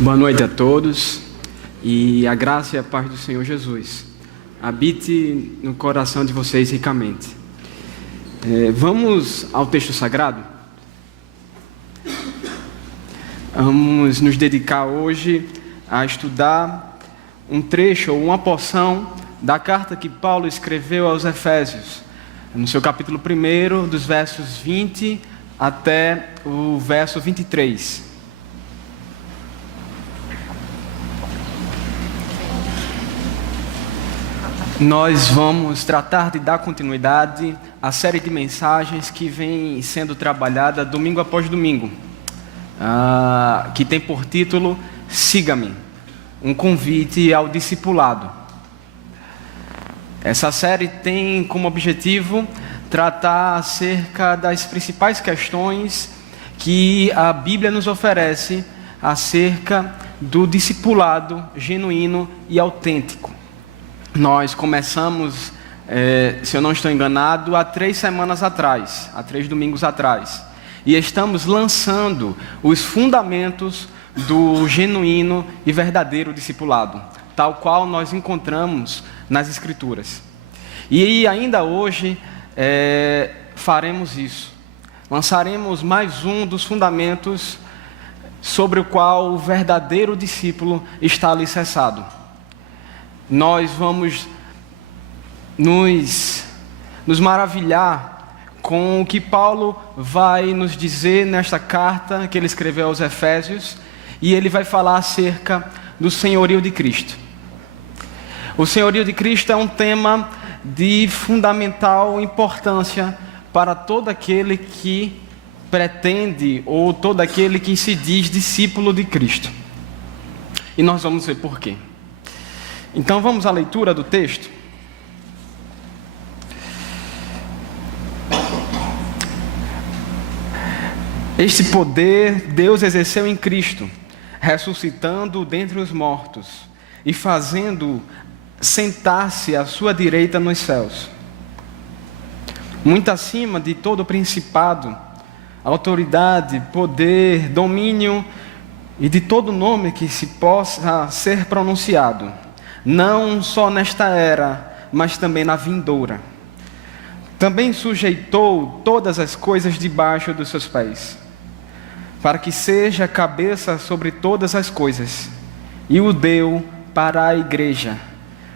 Boa noite a todos e a graça e a paz do Senhor Jesus habite no coração de vocês ricamente. Vamos ao texto sagrado? Vamos nos dedicar hoje a estudar um trecho ou uma porção da carta que Paulo escreveu aos Efésios, no seu capítulo 1, dos versos 20 até o verso 23. Nós vamos tratar de dar continuidade à série de mensagens que vem sendo trabalhada domingo após domingo, que tem por título Siga-me, um convite ao discipulado. Essa série tem como objetivo tratar acerca das principais questões que a Bíblia nos oferece acerca do discipulado genuíno e autêntico. Nós começamos, se eu não estou enganado, há 3 semanas atrás, há 3 domingos atrás. E estamos lançando os fundamentos do genuíno e verdadeiro discipulado, tal qual nós encontramos nas Escrituras. E ainda hoje faremos isso. Lançaremos mais um dos fundamentos sobre o qual o verdadeiro discípulo está alicerçado. Nós vamos nos maravilhar com o que Paulo vai nos dizer nesta carta que ele escreveu aos Efésios, e ele vai falar acerca do senhorio de Cristo. O senhorio de Cristo é um tema de fundamental importância para todo aquele que pretende ou todo aquele que se diz discípulo de Cristo. E nós vamos ver por quê. Então vamos à leitura do texto. Este poder Deus exerceu em Cristo, ressuscitando-o dentre os mortos e fazendo sentar-se à sua direita nos céus, muito acima de todo principado, autoridade, poder, domínio e de todo nome que se possa ser pronunciado, não só nesta era, mas também na vindoura. Também sujeitou todas as coisas debaixo dos seus pés, para que seja cabeça sobre todas as coisas, e o deu para a igreja,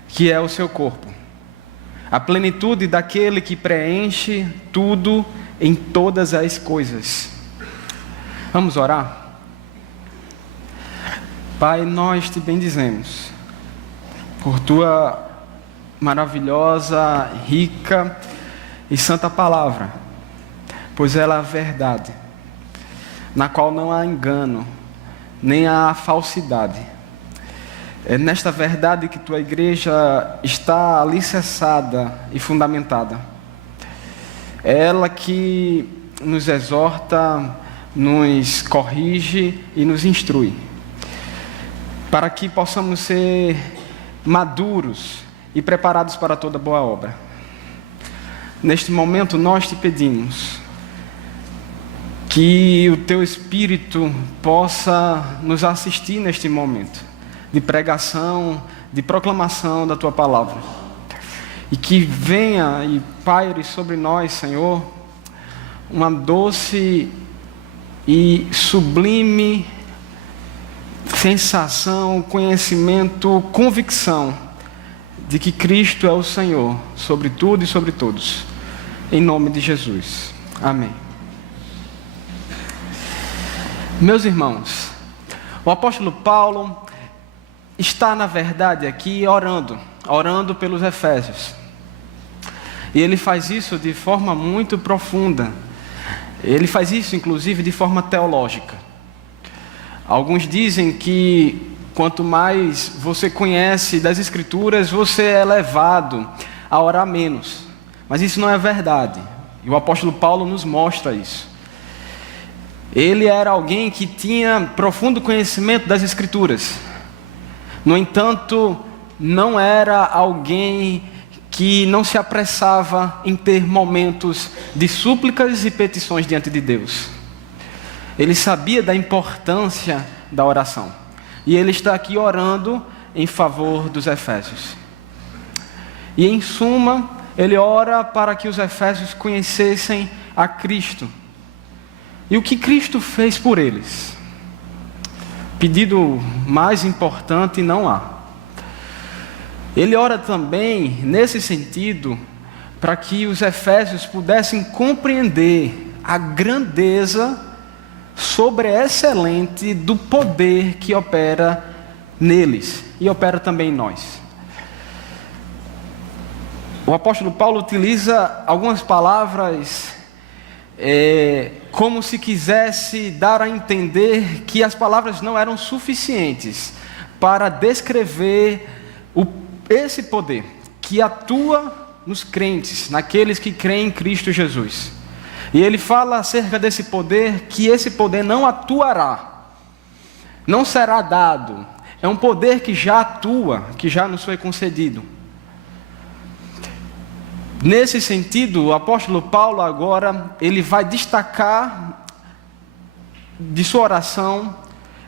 que é o seu corpo, a plenitude daquele que preenche tudo em todas as coisas. Vamos orar? Pai, nós te bendizemos por tua maravilhosa, rica e santa palavra, pois ela é a verdade, na qual não há engano, nem há falsidade. É nesta verdade que tua igreja está alicerçada e fundamentada. É ela que nos exorta, nos corrige e nos instrui, para que possamos ser maduros e preparados para toda boa obra. Neste momento nós te pedimos que o teu Espírito possa nos assistir neste momento de pregação, de proclamação da tua palavra, e que venha e paire sobre nós, Senhor, uma doce e sublime sensação, conhecimento, convicção de que Cristo é o Senhor sobre tudo e sobre todos, em nome de Jesus, amém. Meus irmãos, o apóstolo Paulo está na verdade aqui orando pelos Efésios, e ele faz isso de forma muito profunda. Ele faz isso inclusive de forma teológica. Alguns dizem que quanto mais você conhece das Escrituras, você é levado a orar menos. Mas isso não é verdade. E o apóstolo Paulo nos mostra isso. Ele era alguém que tinha profundo conhecimento das Escrituras. No entanto, não era alguém que não se apressava em ter momentos de súplicas e petições diante de Deus. Ele sabia da importância da oração. e ele está aqui orando em favor dos efésios. E em suma, ele ora para que os efésios conhecessem a Cristo. E o que Cristo fez por eles? Pedido mais importante não há. Ele ora também, nesse sentido, para que os efésios pudessem compreender a grandeza sobreexcelente do poder que opera neles e opera também em nós. O apóstolo Paulo utiliza algumas palavras como se quisesse dar a entender que as palavras não eram suficientes para descrever esse poder que atua nos crentes, naqueles que creem em Cristo Jesus. E ele fala acerca desse poder, que esse poder não atuará, não será dado, é um poder que já atua, que já nos foi concedido. Nesse sentido, o apóstolo Paulo agora, ele vai destacar de sua oração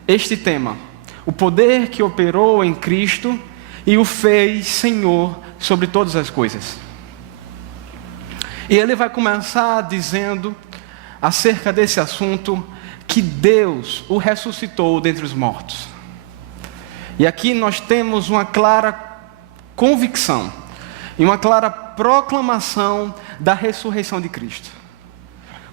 este tema: o poder que operou em Cristo e o fez Senhor sobre todas as coisas. E ele vai começar dizendo acerca desse assunto que Deus o ressuscitou dentre os mortos. E aqui nós temos uma clara convicção e uma clara proclamação da ressurreição de Cristo.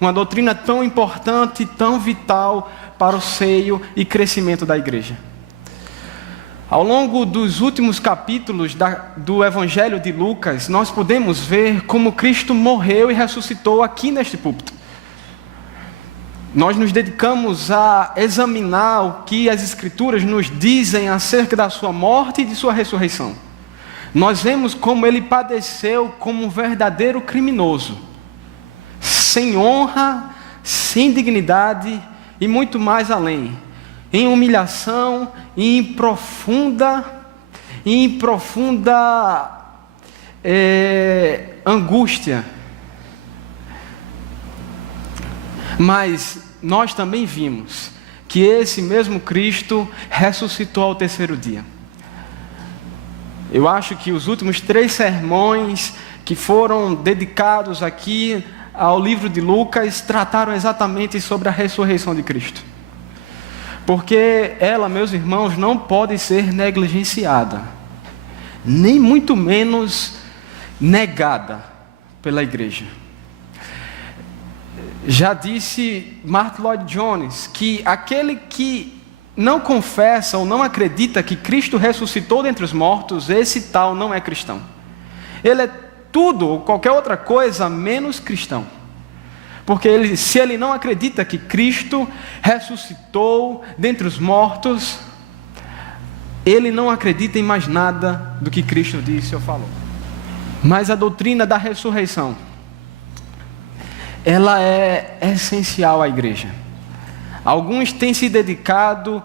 Uma doutrina tão importante, tão vital para o seio e crescimento da igreja. Ao longo dos últimos capítulos do Evangelho de Lucas, nós podemos ver como Cristo morreu e ressuscitou aqui neste púlpito. Nós nos dedicamos a examinar o que as Escrituras nos dizem acerca da sua morte e de sua ressurreição. Nós vemos como ele padeceu como um verdadeiro criminoso, sem honra, sem dignidade e muito mais além, em humilhação e em profunda angústia. Mas nós também vimos que esse mesmo Cristo ressuscitou ao terceiro dia. Eu acho que os últimos 3 sermões que foram dedicados aqui ao livro de Lucas trataram exatamente sobre a ressurreição de Cristo. Porque ela, meus irmãos, não pode ser negligenciada, nem muito menos negada pela igreja. Já disse Martyn Lloyd-Jones que aquele que não confessa ou não acredita que Cristo ressuscitou dentre os mortos, esse tal não é cristão. Ele é tudo ou qualquer outra coisa menos cristão. Porque se ele não acredita que Cristo ressuscitou dentre os mortos, ele não acredita em mais nada do que Cristo disse ou falou. Mas a doutrina da ressurreição, ela é essencial à igreja. Alguns têm se dedicado,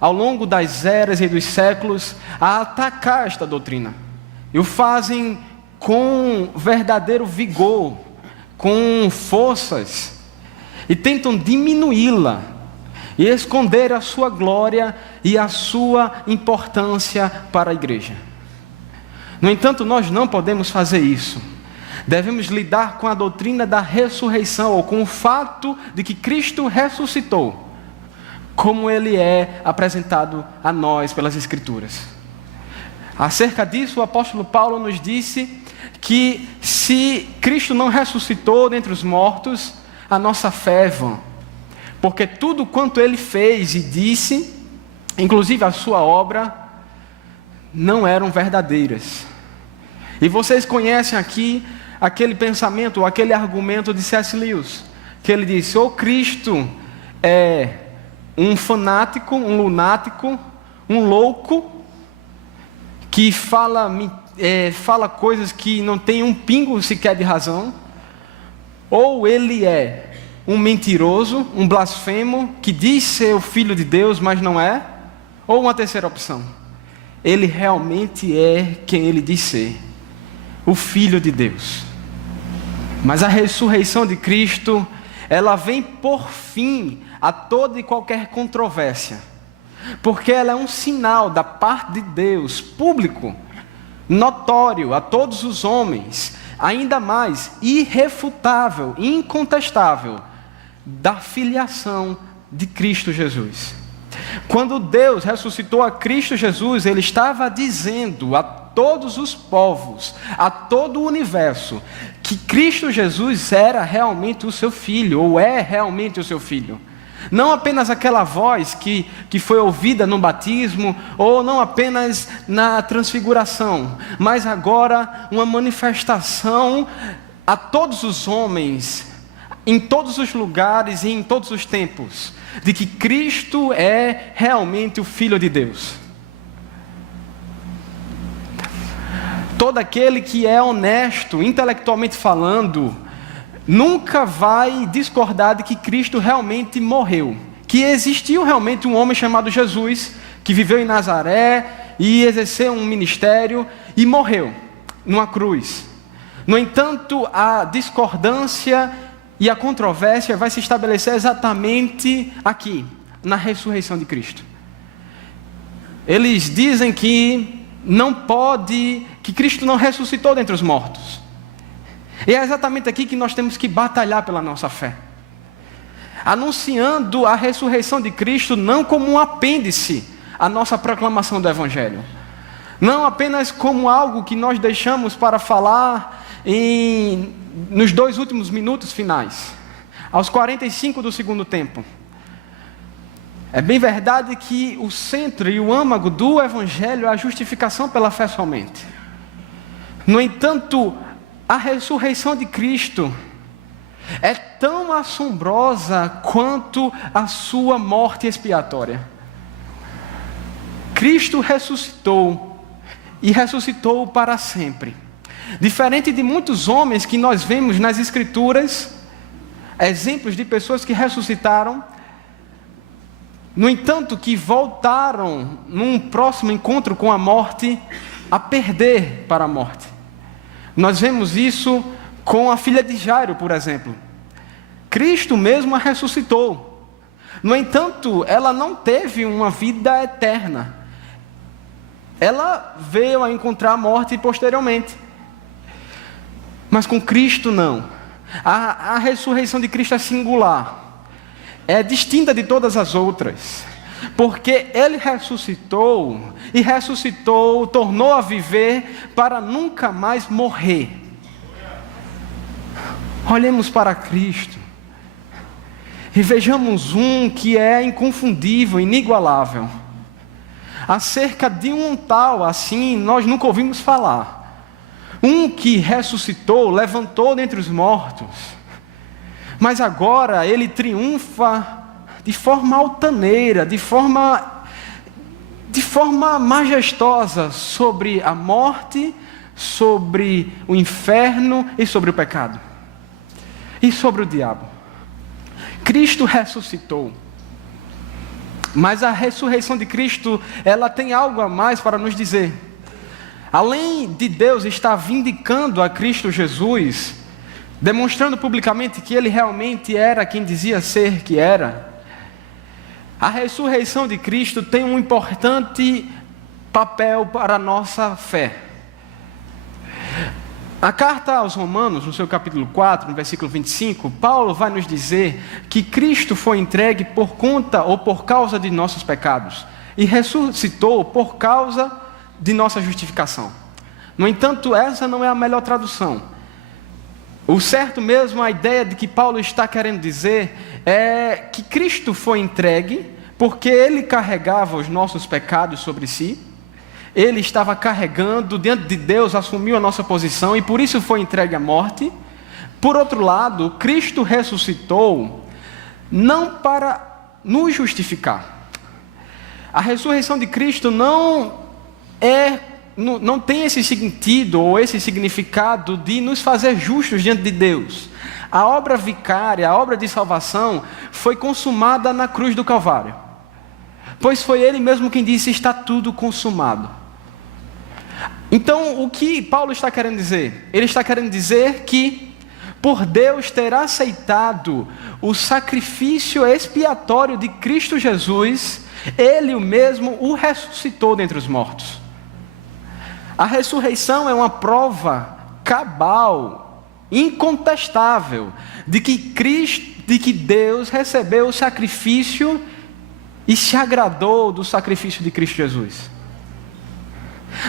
ao longo das eras e dos séculos, a atacar esta doutrina. E o fazem com verdadeiro vigor, com forças, e tentam diminuí-la, e esconder a sua glória e a sua importância para a igreja. No entanto, nós não podemos fazer isso. Devemos lidar com a doutrina da ressurreição, ou com o fato de que Cristo ressuscitou, como ele é apresentado a nós pelas Escrituras. Acerca disso, o apóstolo Paulo nos disse que se Cristo não ressuscitou dentre os mortos, a nossa fé é vã. Porque tudo quanto ele fez e disse, inclusive a sua obra, não eram verdadeiras. E vocês conhecem aqui aquele pensamento, ou aquele argumento de C.S. Lewis, que ele disse: ou Cristo é um fanático, um lunático, um louco, que fala coisas que não tem um pingo sequer de razão, ou ele é um mentiroso, um blasfemo, que diz ser o Filho de Deus, mas não é, ou uma terceira opção: ele realmente é quem ele diz ser, o Filho de Deus. Mas a ressurreição de Cristo, ela vem por fim a toda e qualquer controvérsia, porque ela é um sinal da parte de Deus, público, notório a todos os homens, ainda mais irrefutável, incontestável, da filiação de Cristo Jesus. Quando Deus ressuscitou a Cristo Jesus, Ele estava dizendo a todos os povos, a todo o universo, que Cristo Jesus era realmente o seu Filho, ou é realmente o seu Filho. Não apenas aquela voz que foi ouvida no batismo, ou não apenas na transfiguração, mas agora uma manifestação a todos os homens, em todos os lugares e em todos os tempos, de que Cristo é realmente o Filho de Deus. Todo aquele que é honesto, intelectualmente falando, nunca vai discordar de que Cristo realmente morreu, que existiu realmente um homem chamado Jesus, que viveu em Nazaré e exerceu um ministério e morreu numa cruz. No entanto, a discordância e a controvérsia vai se estabelecer exatamente aqui, na ressurreição de Cristo. Eles dizem que não pode, que Cristo não ressuscitou dentre os mortos. E é exatamente aqui que nós temos que batalhar pela nossa fé, anunciando a ressurreição de Cristo não como um apêndice à nossa proclamação do Evangelho, não apenas como algo que nós deixamos para falar nos 2 últimos minutos finais, aos 45 do segundo tempo. É bem verdade que o centro e o âmago do Evangelho é a justificação pela fé somente. No entanto, a ressurreição de Cristo é tão assombrosa quanto a sua morte expiatória. Cristo ressuscitou e ressuscitou para sempre. Diferente de muitos homens que nós vemos nas Escrituras, exemplos de pessoas que ressuscitaram, no entanto, que voltaram num próximo encontro com a morte, a perder para a morte. Nós vemos isso com a filha de Jairo, por exemplo. Cristo mesmo a ressuscitou. No entanto, ela não teve uma vida eterna. Ela veio a encontrar a morte posteriormente. Mas com Cristo não. A ressurreição de Cristo é singular. É distinta de todas as outras. Porque Ele ressuscitou, e ressuscitou, tornou a viver para nunca mais morrer. Olhemos para Cristo e vejamos um que é inconfundível, inigualável. Acerca de um tal assim, nós nunca ouvimos falar. Um que ressuscitou, levantou dentre os mortos, mas agora Ele triunfa de forma altaneira, de forma majestosa sobre a morte, sobre o inferno e sobre o pecado. E sobre o diabo. Cristo ressuscitou. Mas a ressurreição de Cristo, ela tem algo a mais para nos dizer. Além de Deus estar vindicando a Cristo Jesus, demonstrando publicamente que Ele realmente era quem dizia ser que era, a ressurreição de Cristo tem um importante papel para a nossa fé. A carta aos Romanos, no seu capítulo 4, no versículo 25, Paulo vai nos dizer que Cristo foi entregue por conta ou por causa de nossos pecados e ressuscitou por causa de nossa justificação. No entanto, essa não é a melhor tradução. O certo mesmo, a ideia de que Paulo está querendo dizer é que Cristo foi entregue porque Ele carregava os nossos pecados sobre si. Ele estava carregando diante de Deus, assumiu a nossa posição e por isso foi entregue à morte. Por outro lado, Cristo ressuscitou não para nos justificar. A ressurreição de Cristo não tem esse sentido ou esse significado de nos fazer justos diante de Deus. A obra vicária, a obra de salvação foi consumada na cruz do Calvário. Pois foi Ele mesmo quem disse: está tudo consumado. Então, o que Paulo está querendo dizer? Ele está querendo dizer que, por Deus ter aceitado o sacrifício expiatório de Cristo Jesus, Ele mesmo o ressuscitou dentre os mortos. A ressurreição é uma prova cabal, incontestável, de que Deus recebeu o sacrifício e se agradou do sacrifício de Cristo Jesus.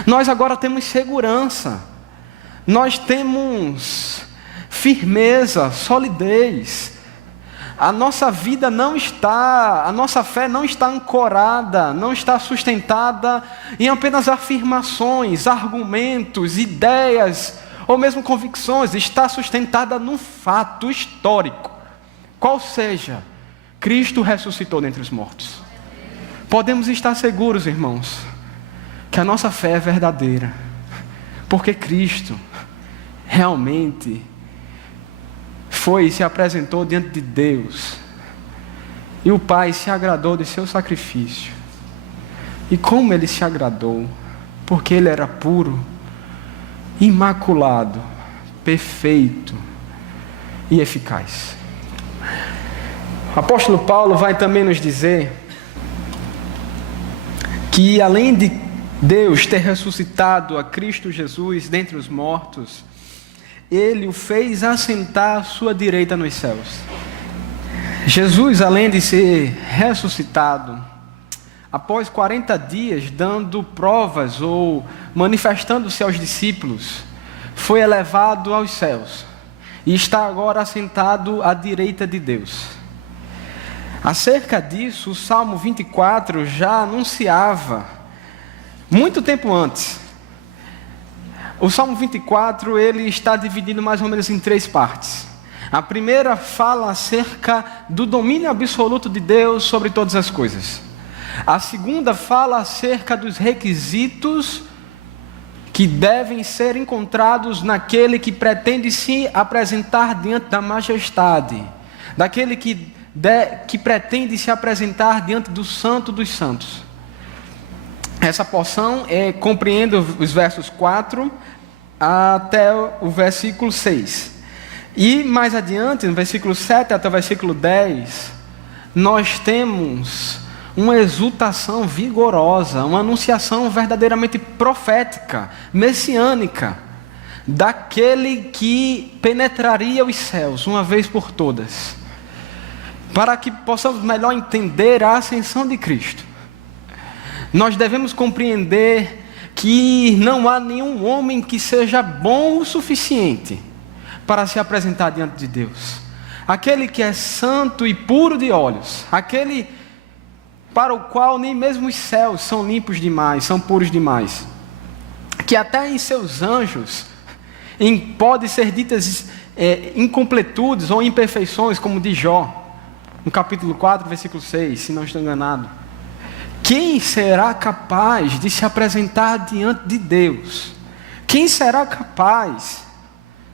Nós agora temos segurança, nós temos firmeza, solidez. A nossa vida não está, a nossa fé não está ancorada, não está sustentada em apenas afirmações, argumentos, ideias ou mesmo convicções. Está sustentada num fato histórico. Qual seja, Cristo ressuscitou dentre os mortos. Podemos estar seguros, irmãos, que a nossa fé é verdadeira, porque Cristo realmente foi e se apresentou diante de Deus, e o Pai se agradou de seu sacrifício. E como Ele se agradou? Porque Ele era puro, imaculado, perfeito e eficaz. O apóstolo Paulo vai também nos dizer que além de Deus ter ressuscitado a Cristo Jesus dentre os mortos, Ele o fez assentar à sua direita nos céus. Jesus, além de ser ressuscitado, após 40 dias dando provas ou manifestando-se aos discípulos, foi elevado aos céus e está agora assentado à direita de Deus. Acerca disso, o Salmo 24 já anunciava, muito tempo antes. O Salmo 24, ele está dividido mais ou menos em 3 partes. A primeira fala acerca do domínio absoluto de Deus sobre todas as coisas. A segunda fala acerca dos requisitos que devem ser encontrados naquele que pretende se apresentar diante da majestade, daquele que pretende se apresentar diante do Santo dos Santos. Essa porção compreende os versos 4 até o versículo 6. E mais adiante, no versículo 7 até o versículo 10, nós temos uma exultação vigorosa, uma anunciação verdadeiramente profética, messiânica, daquele que penetraria os céus uma vez por todas, para que possamos melhor entender a ascensão de Cristo. Nós devemos compreender que não há nenhum homem que seja bom o suficiente para se apresentar diante de Deus. Aquele que é santo e puro de olhos, aquele para o qual nem mesmo os céus são limpos demais, são puros demais, que até em seus anjos pode ser ditas incompletudes ou imperfeições, como de Jó, no capítulo 4, versículo 6, se não estou enganado. Quem será capaz de se apresentar diante de Deus? Quem será capaz?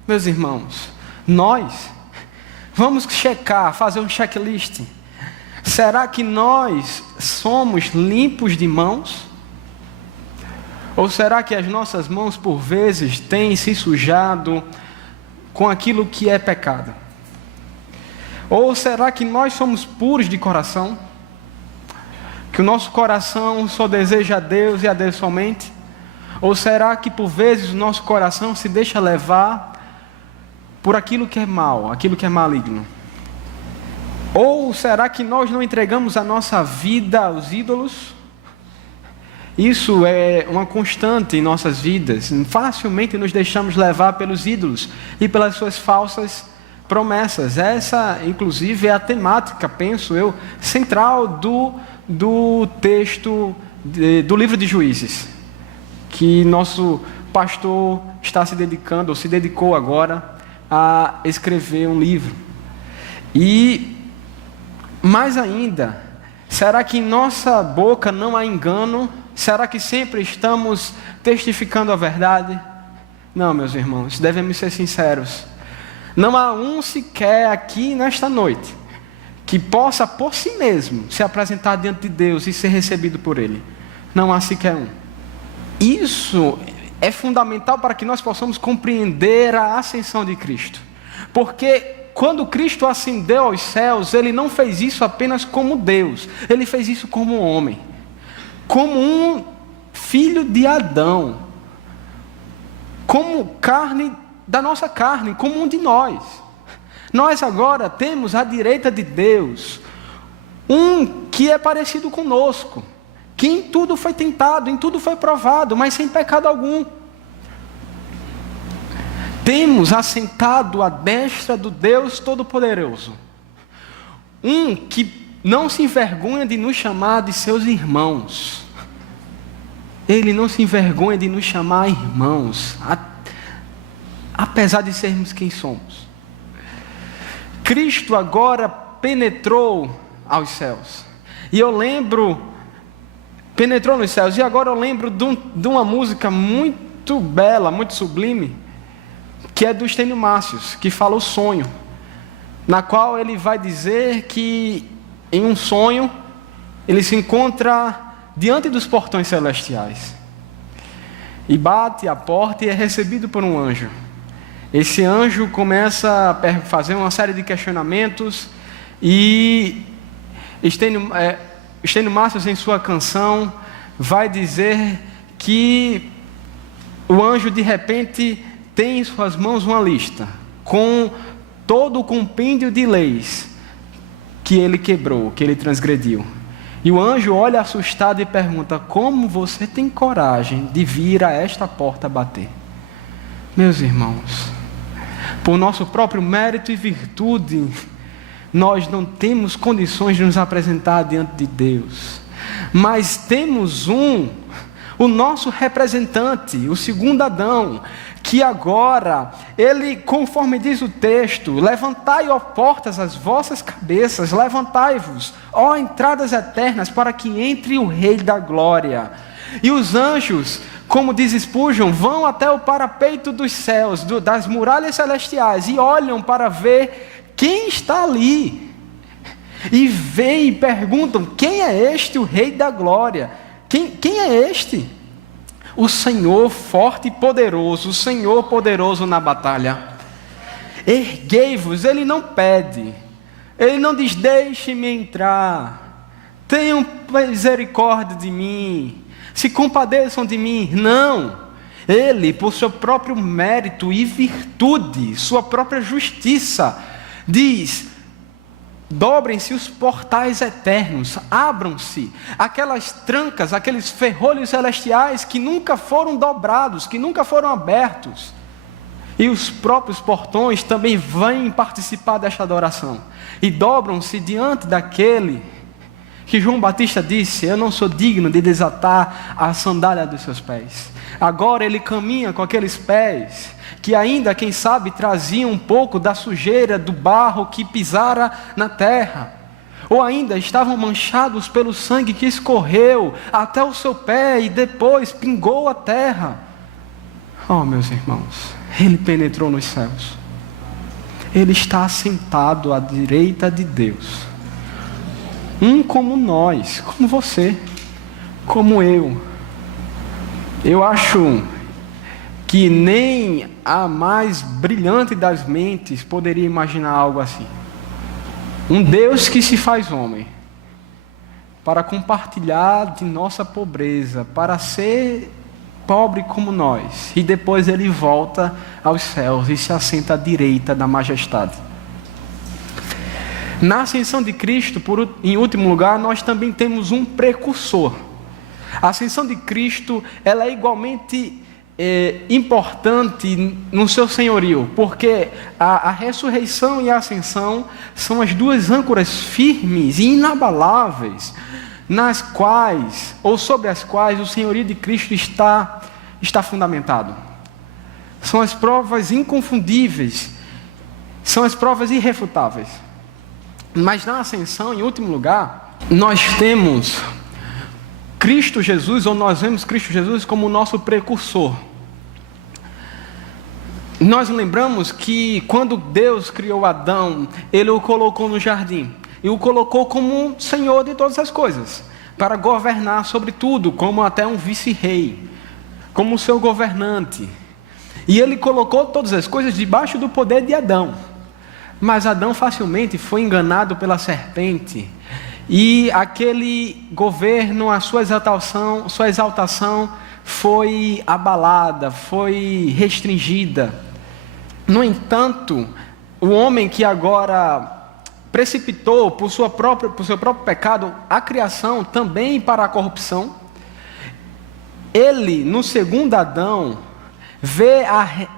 Meus irmãos, nós vamos checar, fazer um checklist. Será que nós somos limpos de mãos? Ou será que as nossas mãos por vezes têm se sujado com aquilo que é pecado? Ou será que nós somos puros de coração? Que o nosso coração só deseja a Deus e a Deus somente? Ou será que por vezes o nosso coração se deixa levar por aquilo que é mal, aquilo que é maligno? Ou será que nós não entregamos a nossa vida aos ídolos? Isso é uma constante em nossas vidas. Facilmente nos deixamos levar pelos ídolos e pelas suas falsas promessas. Essa, inclusive, é a temática, penso eu, central do texto do livro de Juízes, que nosso pastor está se dedicando, ou se dedicou agora, a escrever um livro. E, mais ainda, será que em nossa boca não há engano? Será que sempre estamos testificando a verdade? Não, meus irmãos, devemos ser sinceros. Não há um sequer aqui nesta noite que possa por si mesmo se apresentar diante de Deus e ser recebido por Ele. Não há sequer um. Isso é fundamental para que nós possamos compreender a ascensão de Cristo. Porque quando Cristo ascendeu aos céus, Ele não fez isso apenas como Deus, Ele fez isso como homem, como um filho de Adão, como carne da nossa carne, como um de nós. Nós agora temos à direita de Deus um que é parecido conosco, que em tudo foi tentado, em tudo foi provado, mas sem pecado algum. Temos assentado à destra do Deus Todo-Poderoso, um que não se envergonha de nos chamar de seus irmãos. Ele não se envergonha de nos chamar irmãos, apesar de sermos quem somos. Cristo agora penetrou aos céus. E eu lembro, penetrou nos céus, e agora eu lembro de uma música muito bela, muito sublime, que é do Estênio Márcios, que fala o sonho, na qual ele vai dizer que em um sonho ele se encontra diante dos portões celestiais e bate a porta e é recebido por um anjo. Esse anjo começa a fazer uma série de questionamentos e Estênio Márcios, em sua canção, vai dizer que o anjo de repente tem em suas mãos uma lista com todo o compêndio de leis que ele quebrou, que ele transgrediu. E o anjo olha assustado e pergunta: como você tem coragem de vir a esta porta bater? Meus irmãos, por nosso próprio mérito e virtude, nós não temos condições de nos apresentar diante de Deus, mas temos o nosso representante, o segundo Adão, que agora, ele, conforme diz o texto, levantai, ó portas, as vossas cabeças, levantai-vos, ó entradas eternas, para que entre o Rei da Glória. E os anjos, como diz Spurgeon, vão até o parapeito dos céus, das muralhas celestiais, e olham para ver quem está ali. E veem e perguntam: quem é este, o Rei da Glória? Quem é este? O Senhor forte e poderoso, o Senhor poderoso na batalha. Erguei-vos, Ele não pede, Ele não diz: deixe-me entrar, tenham misericórdia de mim, se compadeçam de mim. Não, Ele, por seu próprio mérito e virtude, sua própria justiça, diz: dobrem-se os portais eternos, abram-se aquelas trancas, aqueles ferrolhos celestiais que nunca foram dobrados, que nunca foram abertos. E os próprios portões também vêm participar desta adoração. E dobram-se diante daquele que João Batista disse: eu não sou digno de desatar a sandália dos seus pés. Agora ele caminha com aqueles pés que ainda, quem sabe, traziam um pouco da sujeira do barro que pisara na terra, ou ainda estavam manchados pelo sangue que escorreu até o seu pé e depois pingou a terra. Oh, meus irmãos, Ele penetrou nos céus. Ele está assentado à direita de Deus. Um como nós, como você, como eu. Eu acho que nem a mais brilhante das mentes poderia imaginar algo assim. Um Deus que se faz homem, para compartilhar de nossa pobreza, para ser pobre como nós, e depois Ele volta aos céus e se assenta à direita da majestade. Na ascensão de Cristo, em último lugar, nós também temos um precursor. A ascensão de Cristo, ela é igualmente importante no seu senhorio, porque a ressurreição e a ascensão são as duas âncoras firmes e inabaláveis nas quais, ou sobre as quais, o senhorio de Cristo está fundamentado. São as provas inconfundíveis, são as provas irrefutáveis. Mas na ascensão, em último lugar, nós temos Cristo Jesus, ou nós vemos Cristo Jesus como o nosso precursor. Nós lembramos que quando Deus criou Adão, Ele o colocou no jardim, e o colocou como Senhor de todas as coisas, para governar sobre tudo, como até um vice-rei, como seu governante. E Ele colocou todas as coisas debaixo do poder de Adão. Mas Adão facilmente foi enganado pela serpente. E aquele governo, a sua exaltação foi abalada, foi restringida. No entanto, o homem que agora precipitou por seu próprio pecado a criação também para a corrupção, ele, no segundo Adão, vê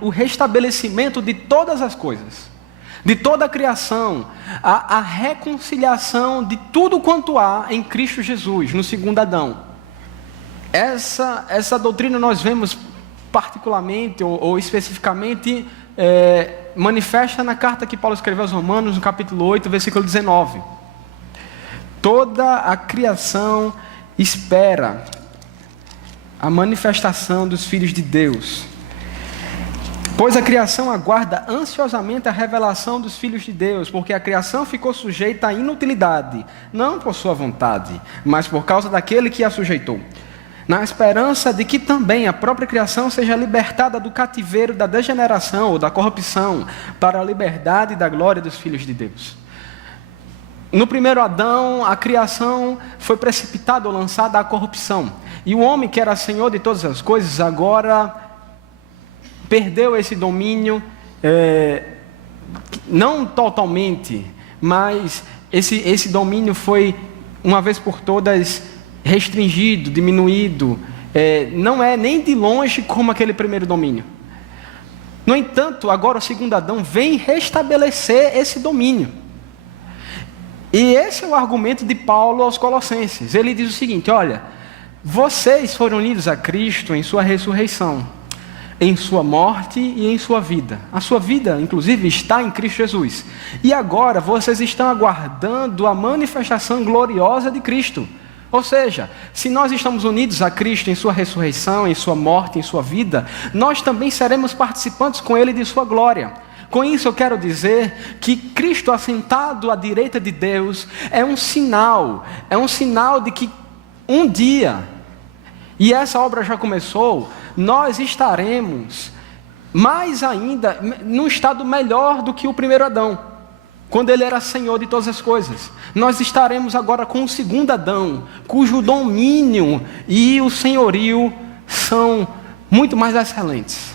o restabelecimento de todas as coisas, de toda a criação, a reconciliação de tudo quanto há em Cristo Jesus, no segundo Adão. Essa doutrina nós vemos particularmente ou especificamente manifesta na carta que Paulo escreveu aos Romanos, no capítulo 8, versículo 19. Toda a criação espera a manifestação dos filhos de Deus, pois a criação aguarda ansiosamente a revelação dos filhos de Deus, porque a criação ficou sujeita à inutilidade, não por sua vontade, mas por causa daquele que a sujeitou, na esperança de que também a própria criação seja libertada do cativeiro da degeneração ou da corrupção, para a liberdade e da glória dos filhos de Deus. No primeiro Adão, a criação foi precipitada ou lançada à corrupção, e o homem que era senhor de todas as coisas, agora perdeu esse domínio, não totalmente, mas esse domínio foi, uma vez por todas, restringido, diminuído. Não é nem de longe como aquele primeiro domínio. No entanto, agora o segundo Adão vem restabelecer esse domínio. E esse é o argumento de Paulo aos Colossenses. Ele diz o seguinte: olha, vocês foram unidos a Cristo em sua ressurreição, em sua morte e em sua vida. A sua vida, inclusive, está em Cristo Jesus. E agora vocês estão aguardando a manifestação gloriosa de Cristo. Ou seja, se nós estamos unidos a Cristo em sua ressurreição, em sua morte, em sua vida, nós também seremos participantes com Ele de sua glória. Com isso eu quero dizer que Cristo assentado à direita de Deus é um sinal de que um dia, e essa obra já começou, nós estaremos mais ainda num estado melhor do que o primeiro Adão, quando ele era senhor de todas as coisas. Nós estaremos agora com o segundo Adão, cujo domínio e o senhorio são muito mais excelentes.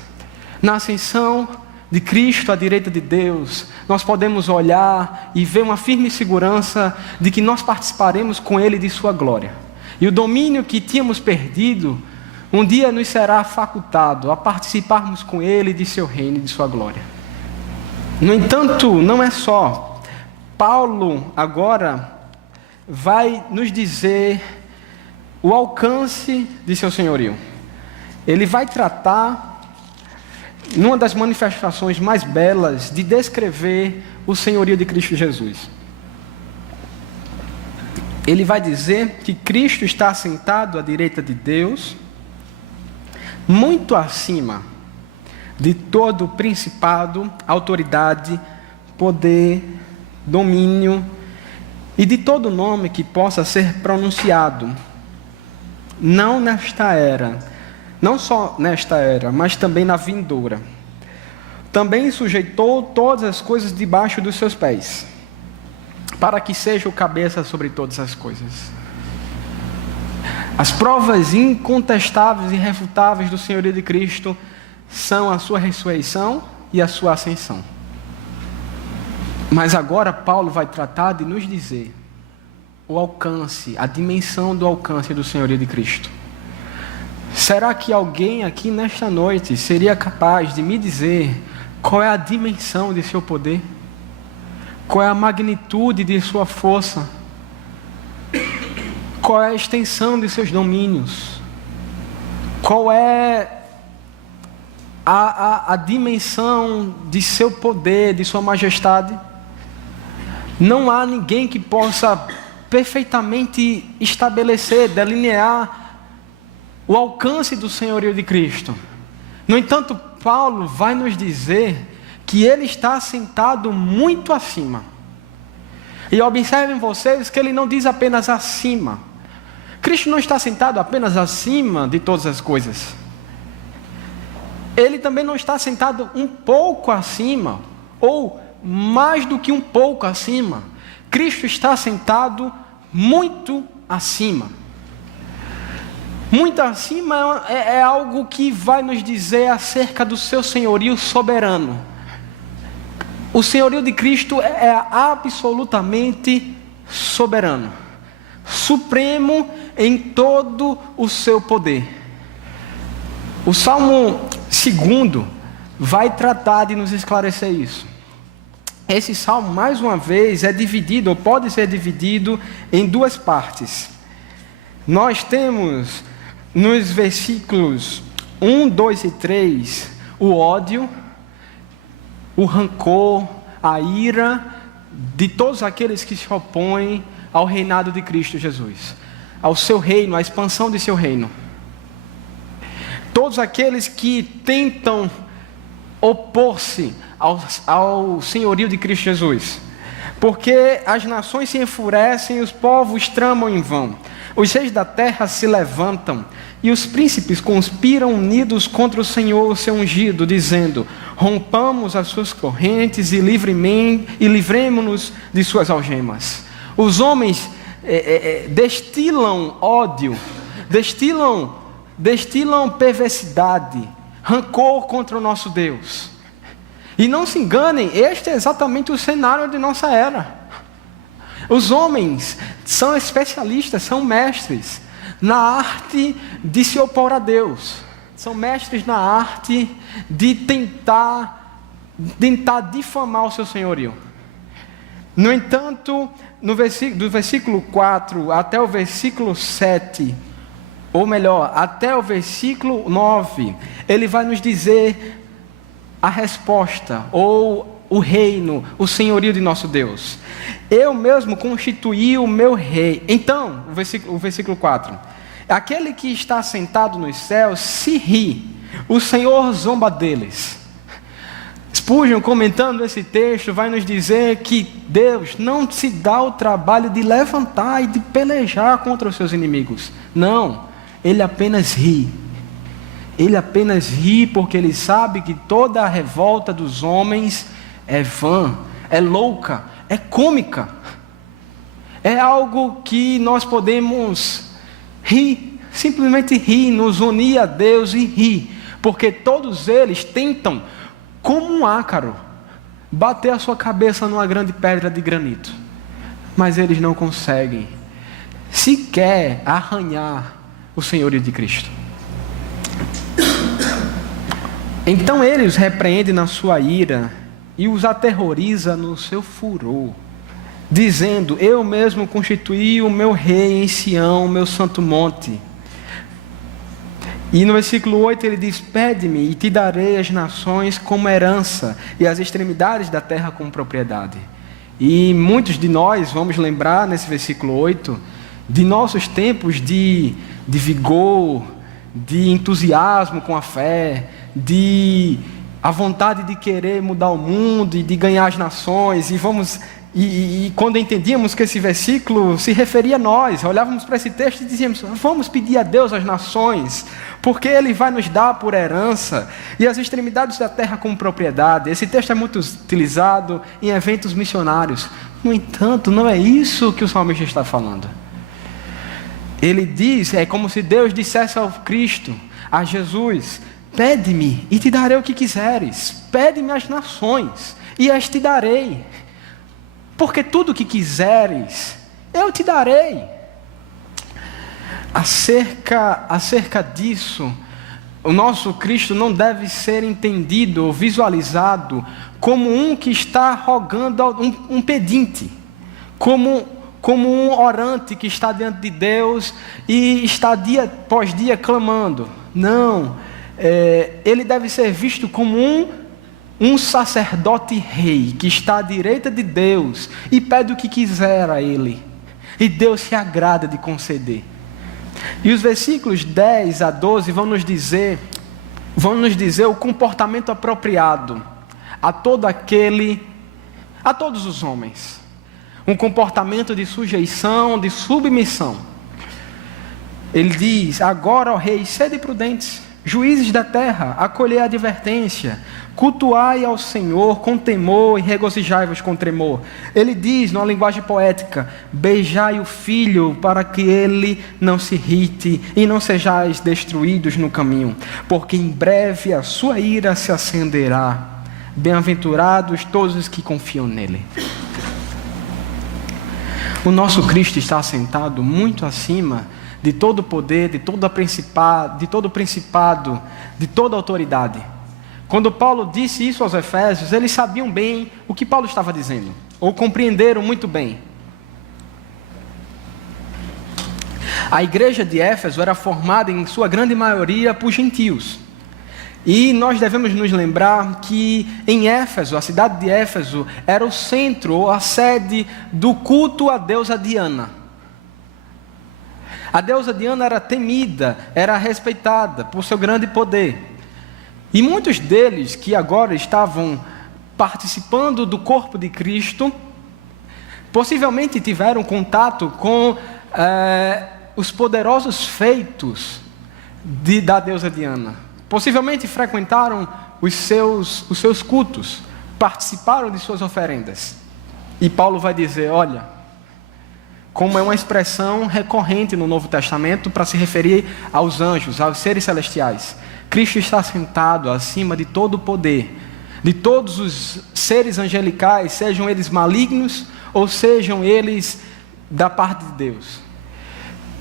Na ascensão de Cristo à direita de Deus, nós podemos olhar e ver uma firme segurança de que nós participaremos com Ele de sua glória. E o domínio que tínhamos perdido, um dia nos será facultado a participarmos com Ele de seu reino e de sua glória. No entanto, não é só. Paulo agora vai nos dizer o alcance de seu senhorio. Ele vai tratar, numa das manifestações mais belas, de descrever o senhorio de Cristo Jesus. Ele vai dizer que Cristo está assentado à direita de Deus, muito acima de todo principado, autoridade, poder, domínio e de todo nome que possa ser pronunciado, não nesta era, não só nesta era, mas também na vindoura. Também sujeitou todas as coisas debaixo dos seus pés, para que seja o cabeça sobre todas as coisas. As provas incontestáveis e irrefutáveis do senhorio de Cristo são a sua ressurreição e a sua ascensão. Mas agora Paulo vai tratar de nos dizer o alcance, a dimensão do alcance do senhorio de Cristo. Será que alguém aqui nesta noite seria capaz de me dizer qual é a dimensão de seu poder? Qual é a magnitude de sua força? Qual é a extensão de seus domínios? Qual é a dimensão de seu poder, de sua majestade? Não há ninguém que possa perfeitamente estabelecer, delinear o alcance do senhorio de Cristo. No entanto, Paulo vai nos dizer que ele está sentado muito acima. E observem vocês que ele não diz apenas acima. Cristo não está sentado apenas acima de todas as coisas. Ele também não está sentado um pouco acima, ou mais do que um pouco acima. Cristo está sentado muito acima. Muito acima é algo que vai nos dizer acerca do seu senhorio soberano. O senhorio de Cristo é absolutamente soberano, supremo em todo o seu poder. O Salmo 2 vai tratar de nos esclarecer isso. Esse salmo, mais uma vez, é dividido, ou pode ser dividido, em duas partes. Nós temos nos versículos 1, 2 e 3 o ódio, o rancor, a ira de todos aqueles que se opõem ao reinado de Cristo Jesus, ao seu reino, à expansão de seu reino. Todos aqueles que tentam opor-se ao senhorio de Cristo Jesus, porque as nações se enfurecem e os povos tramam em vão. Os reis da terra se levantam e os príncipes conspiram unidos contra o Senhor, o seu ungido, dizendo: rompamos as suas correntes e livremo-nos de suas algemas. Os homens destilam ódio, destilam perversidade, rancor contra o nosso Deus. E não se enganem, este é exatamente o cenário de nossa era. Os homens são especialistas, são mestres na arte de se opor a Deus. São mestres na arte de tentar difamar o seu senhorio. No entanto, do versículo 4 até o versículo 7, ou melhor, até o versículo 9, ele vai nos dizer a resposta, ou o reino, o senhorio de nosso Deus. Eu mesmo constituí o meu rei. Então, o versículo 4. Aquele que está sentado nos céus se ri, o Senhor zomba deles. Spurgeon, comentando esse texto, vai nos dizer que Deus não se dá o trabalho de levantar e de pelejar contra os seus inimigos. Não, Ele apenas ri. Ele apenas ri porque Ele sabe que toda a revolta dos homens é vã, é louca, é cômica. É algo que nós podemos rir, simplesmente rir, nos unir a Deus e rir, porque todos eles tentam, como um ácaro, bater a sua cabeça numa grande pedra de granito, mas eles não conseguem sequer arranhar o senhorio de Cristo. Então ele os repreende na sua ira e os aterroriza no seu furor, dizendo: eu mesmo constituí o meu rei em Sião, meu santo monte. E no versículo 8 ele diz: pede-me e te darei as nações como herança e as extremidades da terra como propriedade. E muitos de nós vamos lembrar nesse versículo 8 de nossos tempos de vigor, de entusiasmo com a fé, de a vontade de querer mudar o mundo e de ganhar as nações. E quando entendíamos que esse versículo se referia a nós, olhávamos para esse texto e dizíamos: vamos pedir a Deus as nações, porque Ele vai nos dar por herança e as extremidades da terra como propriedade. Esse texto é muito utilizado em eventos missionários. No entanto, não é isso que o salmista está falando. Ele diz, é como se Deus dissesse ao Cristo, a Jesus: pede-me e te darei o que quiseres. Pede-me as nações e as te darei. Porque tudo o que quiseres, eu te darei. Acerca disso, o nosso Cristo não deve ser entendido ou visualizado como um que está rogando um pedinte, como um orante que está diante de Deus e está dia após dia clamando. Não, ele deve ser visto como um sacerdote rei que está à direita de Deus e pede o que quiser a ele, e Deus se agrada de conceder. E os versículos 10 a 12 vão nos dizer o comportamento apropriado a todos os homens, um comportamento de sujeição, de submissão. Ele diz: agora, ó reis, sede prudentes, Juízes da terra, acolhei a advertência, cultuai ao Senhor com temor e regozijai-vos com tremor. Ele diz, numa linguagem poética, beijai o filho para que ele não se irrite e não sejais destruídos no caminho, porque em breve a sua ira se acenderá. Bem-aventurados todos os que confiam nele. O nosso Cristo está assentado muito acima de todo poder, de todo principado, de toda autoridade. Quando Paulo disse isso aos Efésios, eles sabiam bem o que Paulo estava dizendo, ou compreenderam muito bem. A igreja de Éfeso era formada em sua grande maioria por gentios. E nós devemos nos lembrar que em Éfeso, a cidade de Éfeso, era o centro, ou a sede do culto à deusa Diana. A deusa Diana era temida, era respeitada por seu grande poder. E muitos deles que agora estavam participando do corpo de Cristo, possivelmente tiveram contato com os poderosos feitos da deusa Diana. Possivelmente frequentaram os seus cultos, participaram de suas oferendas. E Paulo vai dizer, olha, como é uma expressão recorrente no Novo Testamento para se referir aos anjos, aos seres celestiais. Cristo está sentado acima de todo o poder, de todos os seres angelicais, sejam eles malignos ou sejam eles da parte de Deus.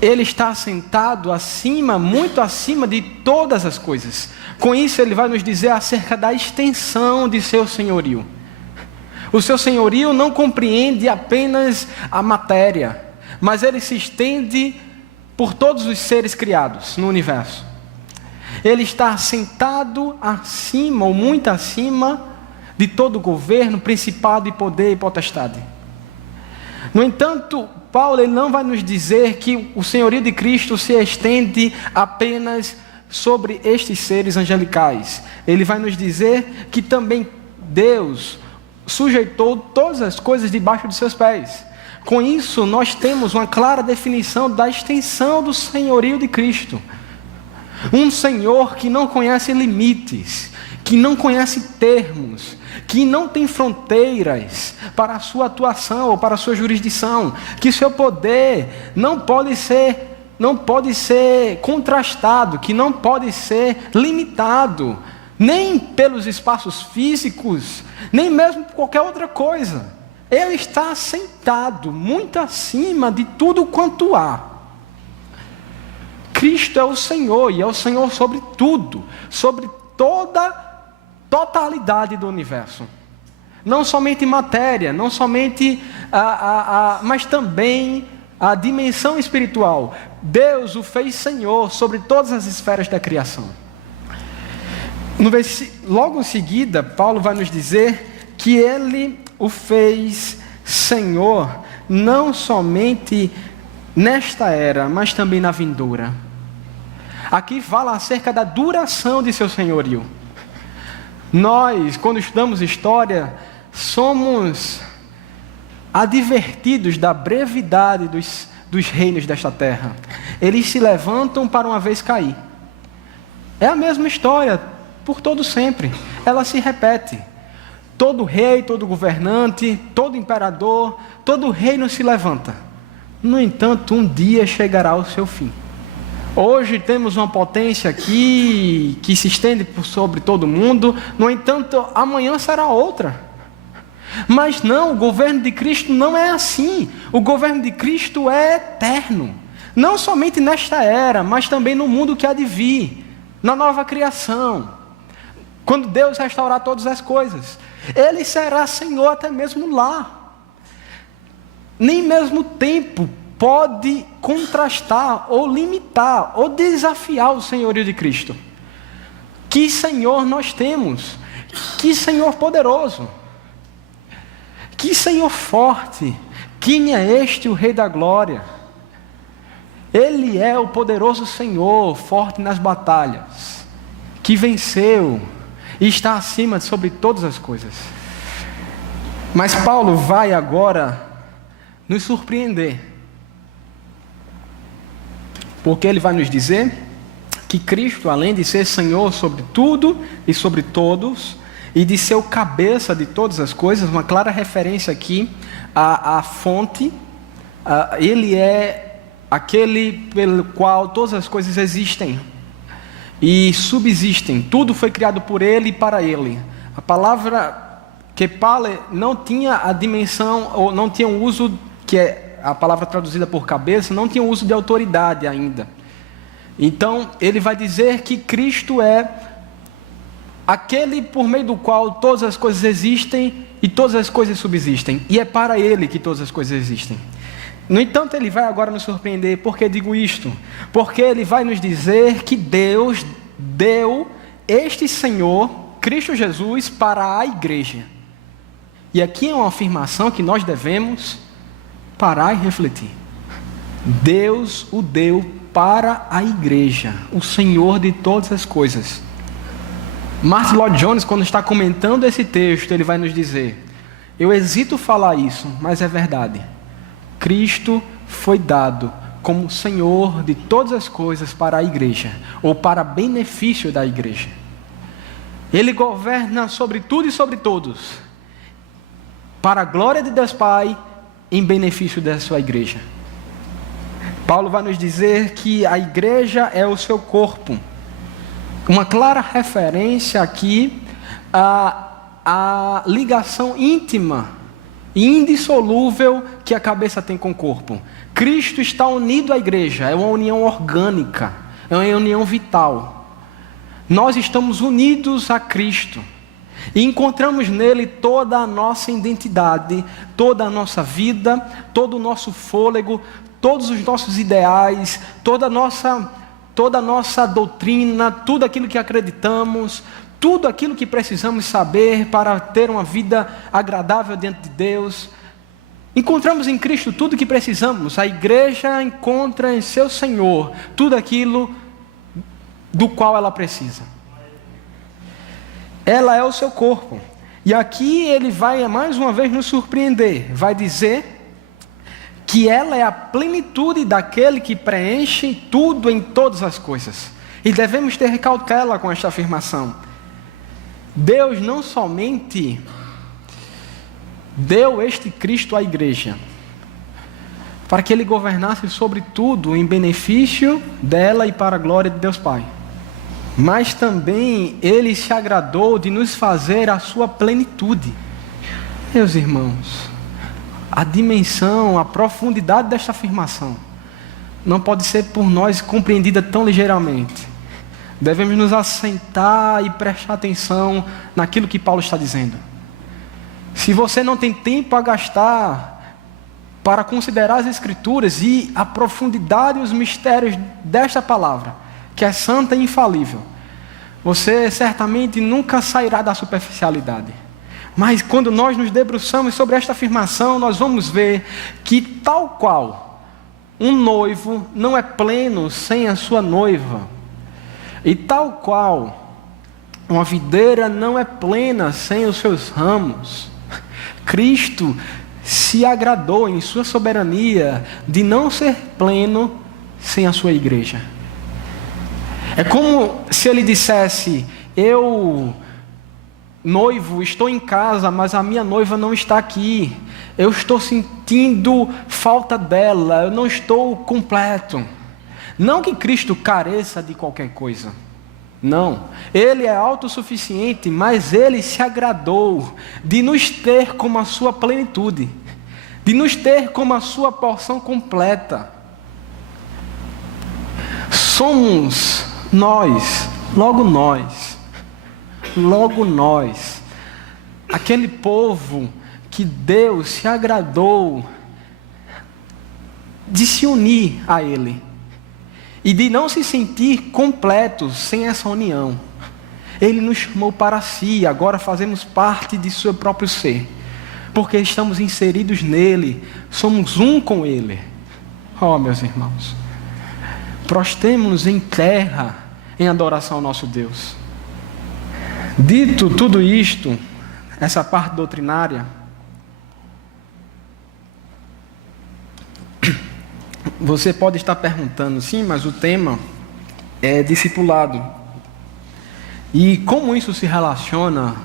Ele está sentado acima, muito acima de todas as coisas. Com isso ele vai nos dizer acerca da extensão de seu senhorio. O seu senhorio não compreende apenas a matéria, mas ele se estende por todos os seres criados no universo. Ele está sentado acima, ou muito acima, de todo governo, principado e poder e potestade. No entanto, Paulo ele não vai nos dizer que o senhorio de Cristo se estende apenas sobre estes seres angelicais. Ele vai nos dizer que também Deus sujeitou todas as coisas debaixo de seus pés. Com isso, nós temos uma clara definição da extensão do senhorio de Cristo. Um Senhor que não conhece limites, que não conhece termos, que não tem fronteiras para a sua atuação ou para a sua jurisdição, que seu poder não pode ser contrastado, que não pode ser limitado, nem pelos espaços físicos, nem mesmo por qualquer outra coisa. Ele está sentado muito acima de tudo quanto há. Cristo é o Senhor, e é o Senhor sobre tudo, sobre toda a totalidade do universo. Não somente matéria, não somente mas também a dimensão espiritual. Deus o fez Senhor sobre todas as esferas da criação. Logo em seguida, Paulo vai nos dizer que Ele o fez Senhor, não somente nesta era, mas também na vindoura. Aqui fala acerca da duração de seu senhorio. Nós, quando estudamos história, somos advertidos da brevidade dos reinos desta terra. Eles se levantam para uma vez cair. É a mesma história, por todo sempre. Ela se repete. Todo rei, todo governante, todo imperador, todo reino se levanta. No entanto, um dia chegará ao seu fim. Hoje temos uma potência aqui que se estende por sobre todo mundo. No entanto, amanhã será outra. Mas não, o governo de Cristo não é assim. O governo de Cristo é eterno. Não somente nesta era, mas também no mundo que há de vir, na nova criação. Quando Deus restaurar todas as coisas, Ele será Senhor até mesmo lá. Nem mesmo o tempo pode contrastar, ou limitar, ou desafiar o senhorio de Cristo. Que Senhor nós temos? Que Senhor poderoso! Que Senhor forte! Quem é este, o Rei da Glória? Ele é o poderoso Senhor, forte nas batalhas, que venceu e está acima de sobre todas as coisas. Mas Paulo vai agora nos surpreender, porque ele vai nos dizer que Cristo, além de ser Senhor sobre tudo e sobre todos, e de ser o cabeça de todas as coisas, uma clara referência aqui à fonte, ele é aquele pelo qual todas as coisas existem e subsistem, tudo foi criado por ele e para ele. A palavra kepale não tinha a dimensão, ou não tinha um uso, que é a palavra traduzida por cabeça, não tinha um uso de autoridade ainda. Então, ele vai dizer que Cristo é aquele por meio do qual todas as coisas existem e todas as coisas subsistem. E é para ele que todas as coisas existem. No entanto, ele vai agora nos surpreender. Por que digo isto? Porque ele vai nos dizer que Deus deu este Senhor, Cristo Jesus, para a igreja. E aqui é uma afirmação que nós devemos parar e refletir. Deus o deu para a igreja, o Senhor de todas as coisas. Martin Lloyd-Jones, quando está comentando esse texto, ele vai nos dizer: eu hesito falar isso, mas é verdade. Cristo foi dado como Senhor de todas as coisas para a igreja, ou para benefício da igreja. Ele governa sobre tudo e sobre todos, para a glória de Deus Pai, em benefício da sua igreja. Paulo vai nos dizer que a igreja é o seu corpo. Uma clara referência aqui à ligação íntima e indissolúvel que a cabeça tem com o corpo. Cristo está unido à igreja, é uma união orgânica, é uma união vital. Nós estamos unidos a Cristo e encontramos nele toda a nossa identidade, toda a nossa vida, todo o nosso fôlego, todos os nossos ideais, toda a nossa doutrina, tudo aquilo que acreditamos, tudo aquilo que precisamos saber para ter uma vida agradável diante de Deus. Encontramos em Cristo tudo o que precisamos. A igreja encontra em seu Senhor tudo aquilo do qual ela precisa. Ela é o seu corpo. E aqui ele vai mais uma vez nos surpreender. Vai dizer que ela é a plenitude daquele que preenche tudo em todas as coisas. E devemos ter cautela com esta afirmação. Deus não somente deu este Cristo à igreja, para que ele governasse sobre tudo em benefício dela e para a glória de Deus Pai, mas também ele se agradou de nos fazer a sua plenitude. Meus irmãos, a dimensão, a profundidade desta afirmação não pode ser por nós compreendida tão ligeiramente. Devemos nos assentar e prestar atenção naquilo que Paulo está dizendo. Se você não tem tempo a gastar para considerar as Escrituras e a profundidade e os mistérios desta palavra, que é santa e infalível, você certamente nunca sairá da superficialidade. Mas quando nós nos debruçamos sobre esta afirmação, nós vamos ver que tal qual um noivo não é pleno sem a sua noiva, e tal qual uma videira não é plena sem os seus ramos, Cristo se agradou em sua soberania de não ser pleno sem a sua igreja. É como se ele dissesse: eu, noivo, estou em casa, mas a minha noiva não está aqui. Eu estou sentindo falta dela, eu não estou completo. Não que Cristo careça de qualquer coisa. Não, ele é autossuficiente, mas ele se agradou de nos ter como a sua plenitude, de nos ter como a sua porção completa. Somos nós, logo nós, aquele povo que Deus se agradou de se unir a ele e de não se sentir completos sem essa união. Ele nos chamou para si, agora fazemos parte de seu próprio ser, porque estamos inseridos nele, somos um com ele. Oh, meus irmãos, prostremo-nos em terra em adoração ao nosso Deus. Dito tudo isto, essa parte doutrinária, você pode estar perguntando: sim, mas o tema é discipulado. E como isso se relaciona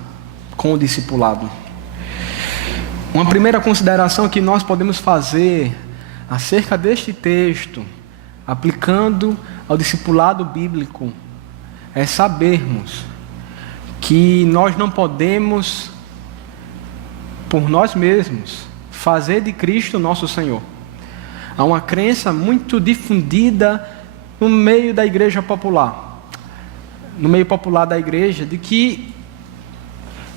com o discipulado? Uma primeira consideração que nós podemos fazer acerca deste texto, aplicando ao discipulado bíblico, é sabermos que nós não podemos, por nós mesmos, fazer de Cristo nosso Senhor. Há uma crença muito difundida no meio da igreja popular, no meio popular da igreja, de que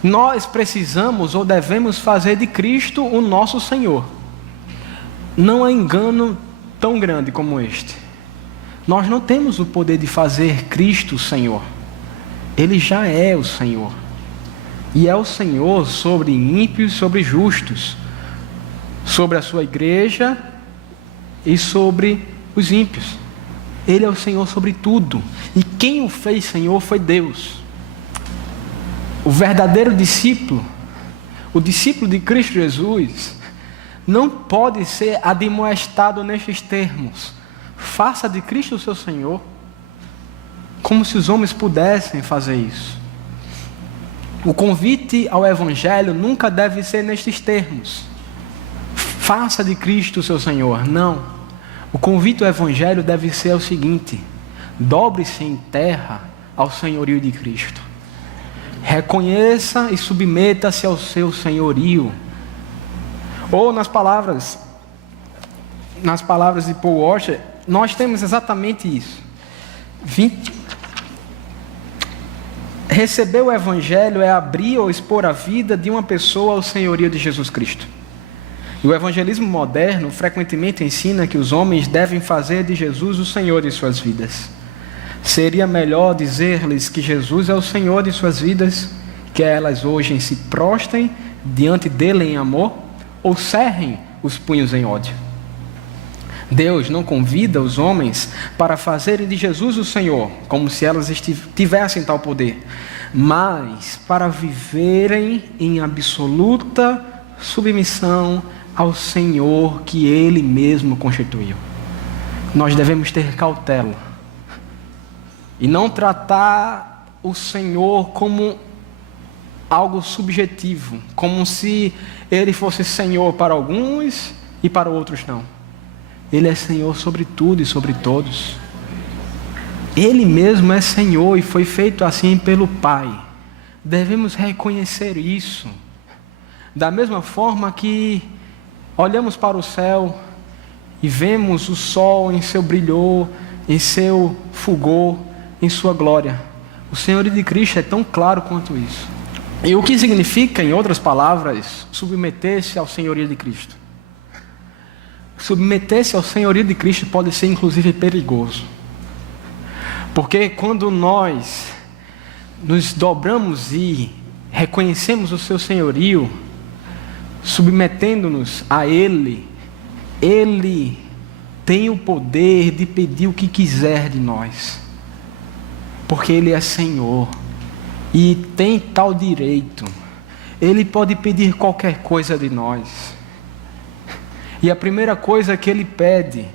nós precisamos ou devemos fazer de Cristo o nosso Senhor. Não há engano tão grande como este. Nós não temos o poder de fazer Cristo o Senhor. Ele já é o Senhor. E é o Senhor sobre ímpios e sobre justos, sobre a sua igreja e sobre os ímpios. Ele é o Senhor sobre tudo. E quem o fez Senhor foi Deus. O verdadeiro discípulo, o discípulo de Cristo Jesus, não pode ser admoestado nestes termos: faça de Cristo o seu Senhor, como se os homens pudessem fazer isso. O convite ao Evangelho nunca deve ser nestes termos: faça de Cristo o seu Senhor. Não. O convite ao Evangelho deve ser o seguinte: dobre-se em terra ao senhorio de Cristo. Reconheça e submeta-se ao seu senhorio. Ou nas palavras de Paul Washer, nós temos exatamente isso. Receber o Evangelho é abrir ou expor a vida de uma pessoa ao senhorio de Jesus Cristo. E o evangelismo moderno frequentemente ensina que os homens devem fazer de Jesus o Senhor de suas vidas. Seria melhor dizer-lhes que Jesus é o Senhor de suas vidas, que elas hoje se prostrem diante dele em amor, ou cerrem os punhos em ódio. Deus não convida os homens para fazerem de Jesus o Senhor, como se elas tivessem tal poder, mas para viverem em absoluta submissão ao Senhor que Ele mesmo constituiu. Nós devemos ter cautela e não tratar o Senhor como algo subjetivo, como se Ele fosse Senhor para alguns e para outros não. Ele é Senhor sobre tudo e sobre todos. Ele mesmo é Senhor e foi feito assim pelo Pai. Devemos reconhecer isso. Da mesma forma que olhamos para o céu e vemos o sol em seu brilhor, em seu fulgor, em sua glória. O senhorio de Cristo é tão claro quanto isso. E o que significa, em outras palavras, submeter-se ao senhorio de Cristo? Submeter-se ao senhorio de Cristo pode ser inclusive perigoso. Porque quando nós nos dobramos e reconhecemos o seu senhorio, submetendo-nos a Ele, Ele tem o poder de pedir o que quiser de nós. Porque Ele é Senhor e tem tal direito. Ele pode pedir qualquer coisa de nós. E a primeira coisa que Ele pede,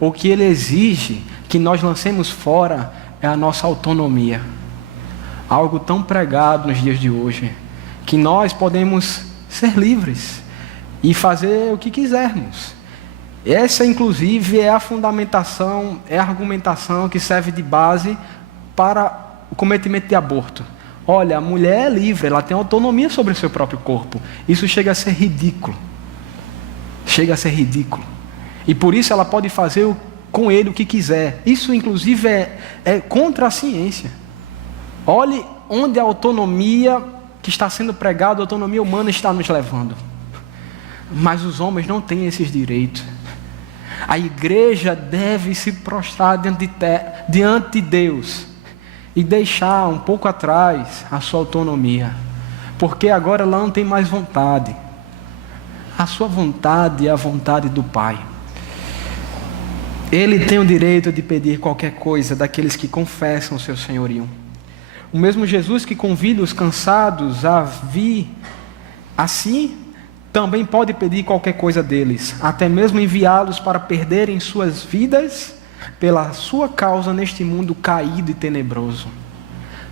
ou que Ele exige que nós lancemos fora, é a nossa autonomia. Algo tão pregado nos dias de hoje, que nós podemos ser livres e fazer o que quisermos. Essa, inclusive, é a fundamentação, é a argumentação que serve de base para o cometimento de aborto. Olha, a mulher é livre, ela tem autonomia sobre o seu próprio corpo. Isso chega a ser ridículo. Chega a ser ridículo. E por isso ela pode fazer com ele o que quiser. Isso, inclusive, é contra a ciência. Olhe onde a autonomia que está sendo pregada, a autonomia humana está nos levando. Mas os homens não têm esses direitos. A igreja deve se prostrar diante de Deus e deixar um pouco atrás a sua autonomia, porque agora ela não tem mais vontade. A sua vontade é a vontade do Pai. Ele tem o direito de pedir qualquer coisa daqueles que confessam o seu senhorio. O mesmo Jesus que convida os cansados a vir a si, também pode pedir qualquer coisa deles, até mesmo enviá-los para perderem suas vidas pela sua causa neste mundo caído e tenebroso.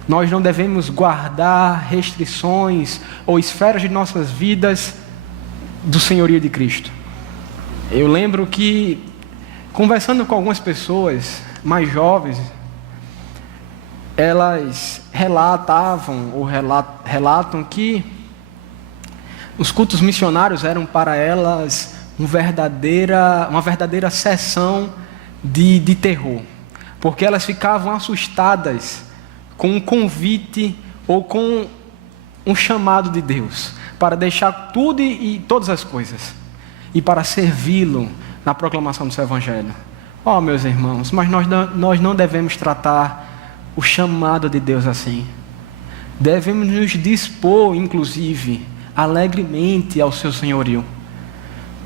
Nós não devemos guardar restrições ou esferas de nossas vidas do senhorio de Cristo. Eu lembro que, conversando com algumas pessoas mais jovens, elas relatam que os cultos missionários eram para elas uma verdadeira sessão de terror, porque elas ficavam assustadas com um convite ou com um chamado de Deus para deixar tudo e todas as coisas e para servi-lo na proclamação do seu evangelho. Oh, meus irmãos, mas nós não devemos tratar o chamado de Deus assim. Devemos nos dispor, inclusive, alegremente ao seu senhorio,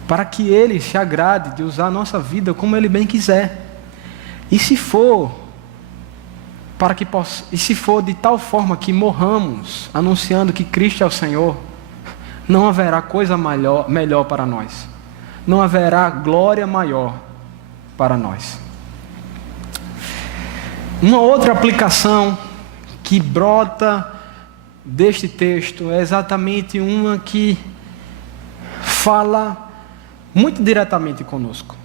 para que Ele se agrade de usar a nossa vida como Ele bem quiser. E se for de tal forma que morramos anunciando que Cristo é o Senhor, não haverá coisa melhor para nós. Não haverá glória maior para nós. Uma outra aplicação que brota deste texto é exatamente uma que fala muito diretamente conosco.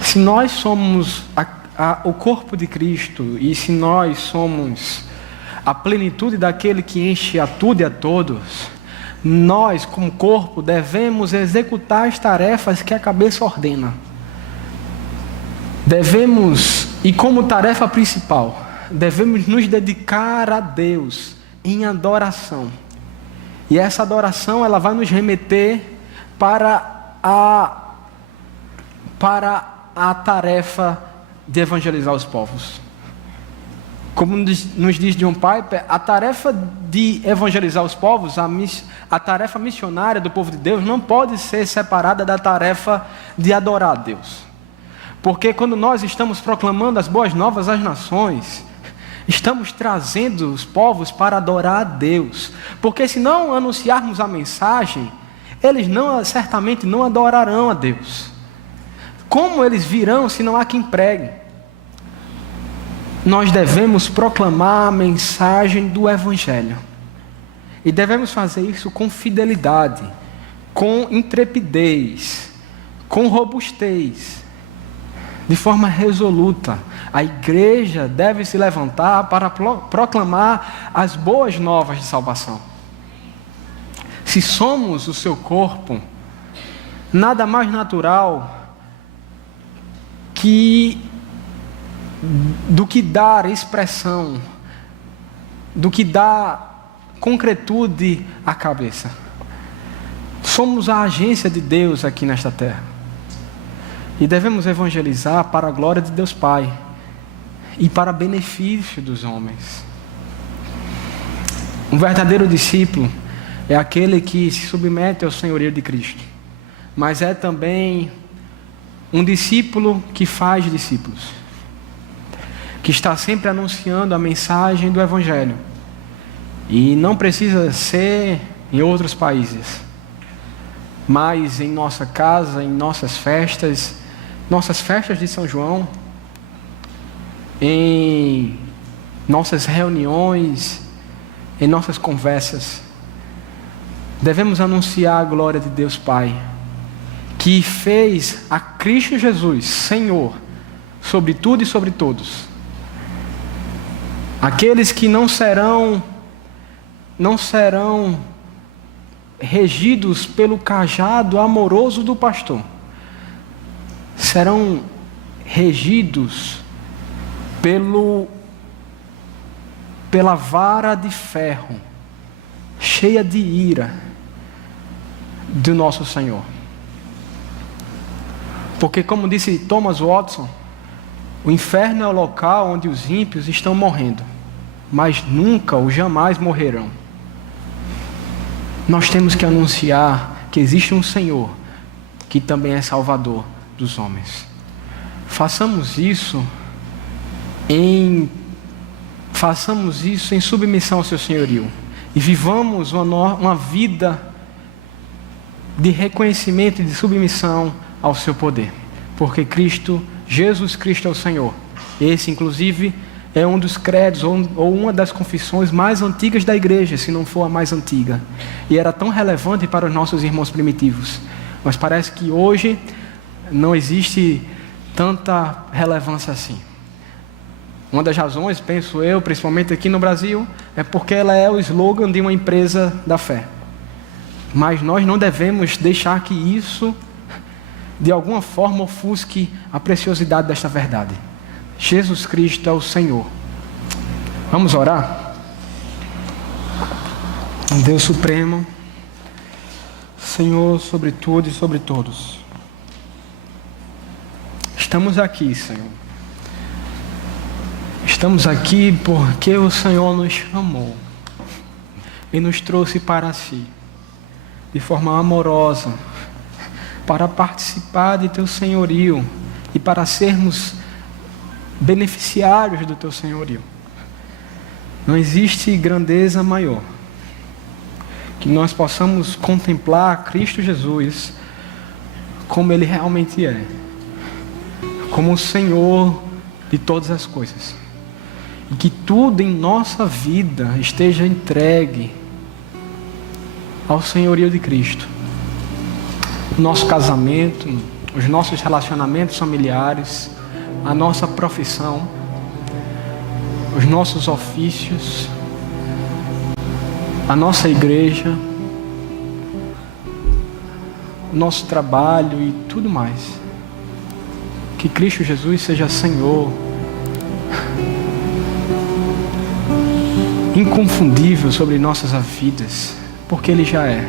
Se nós somos o corpo de Cristo, e se nós somos a plenitude daquele que enche a tudo e a todos, nós, como corpo, devemos executar as tarefas que a cabeça ordena. E como tarefa principal, devemos nos dedicar a Deus em adoração. E essa adoração, ela vai nos remeter para a tarefa de evangelizar os povos. Como nos diz John Piper, a tarefa de evangelizar os povos, a tarefa missionária do povo de Deus, não pode ser separada da tarefa de adorar a Deus. Porque quando nós estamos proclamando as boas novas às nações, estamos trazendo os povos para adorar a Deus. Porque se não anunciarmos a mensagem, eles certamente não adorarão a Deus. Como eles virão se não há quem pregue? Nós devemos proclamar a mensagem do Evangelho. E devemos fazer isso com fidelidade, com intrepidez, com robustez, de forma resoluta. A igreja deve se levantar para proclamar as boas novas de salvação. Se somos o seu corpo, nada mais natural do que dar expressão, do que dar concretude à cabeça. Somos a agência de Deus aqui nesta terra. E devemos evangelizar para a glória de Deus Pai e para benefício dos homens. Um verdadeiro discípulo é aquele que se submete ao senhorio de Cristo, mas é também um discípulo que faz discípulos, que está sempre anunciando a mensagem do Evangelho. E não precisa ser em outros países, mas em nossa casa, em nossas festas de São João, em nossas reuniões, em nossas conversas. Devemos anunciar a glória de Deus Pai, que fez a Cristo Jesus Senhor sobre tudo e sobre todos. Aqueles que não serão regidos pelo cajado amoroso do pastor, serão regidos pela vara de ferro, cheia de ira, do nosso Senhor. Porque, como disse Thomas Watson, o inferno é o local onde os ímpios estão morrendo, mas nunca ou jamais morrerão. Nós temos que anunciar que existe um Senhor que também é Salvador dos homens. Façamos isso em submissão ao seu senhorio e vivamos uma vida de reconhecimento e de submissão ao seu poder, porque Cristo Jesus Cristo é o Senhor. Esse, inclusive, é um dos credos ou uma das confissões mais antigas da igreja, se não for a mais antiga. E era tão relevante para os nossos irmãos primitivos. Mas parece que hoje não existe tanta relevância assim. Uma das razões, penso eu, principalmente aqui no Brasil, é porque ela é o slogan de uma empresa da fé. Mas nós não devemos deixar que isso, de alguma forma, ofusque a preciosidade desta verdade. Jesus Cristo é o Senhor. Vamos orar? Deus Supremo, Senhor sobre tudo e sobre todos. Estamos aqui, Senhor. Estamos aqui porque o Senhor nos chamou e nos trouxe para si, de forma amorosa, para participar de Teu senhorio e para sermos beneficiários do Teu senhorio. Não existe grandeza maior que nós possamos contemplar Cristo Jesus como Ele realmente é, como o Senhor de todas as coisas, e que tudo em nossa vida esteja entregue ao senhorio de Cristo. O nosso casamento, os nossos relacionamentos familiares, a nossa profissão, os nossos ofícios, a nossa igreja, o nosso trabalho e tudo mais. Que Cristo Jesus seja Senhor, inconfundível sobre nossas vidas, porque Ele já é.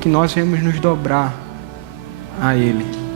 Que nós venhamos nos dobrar a Ele.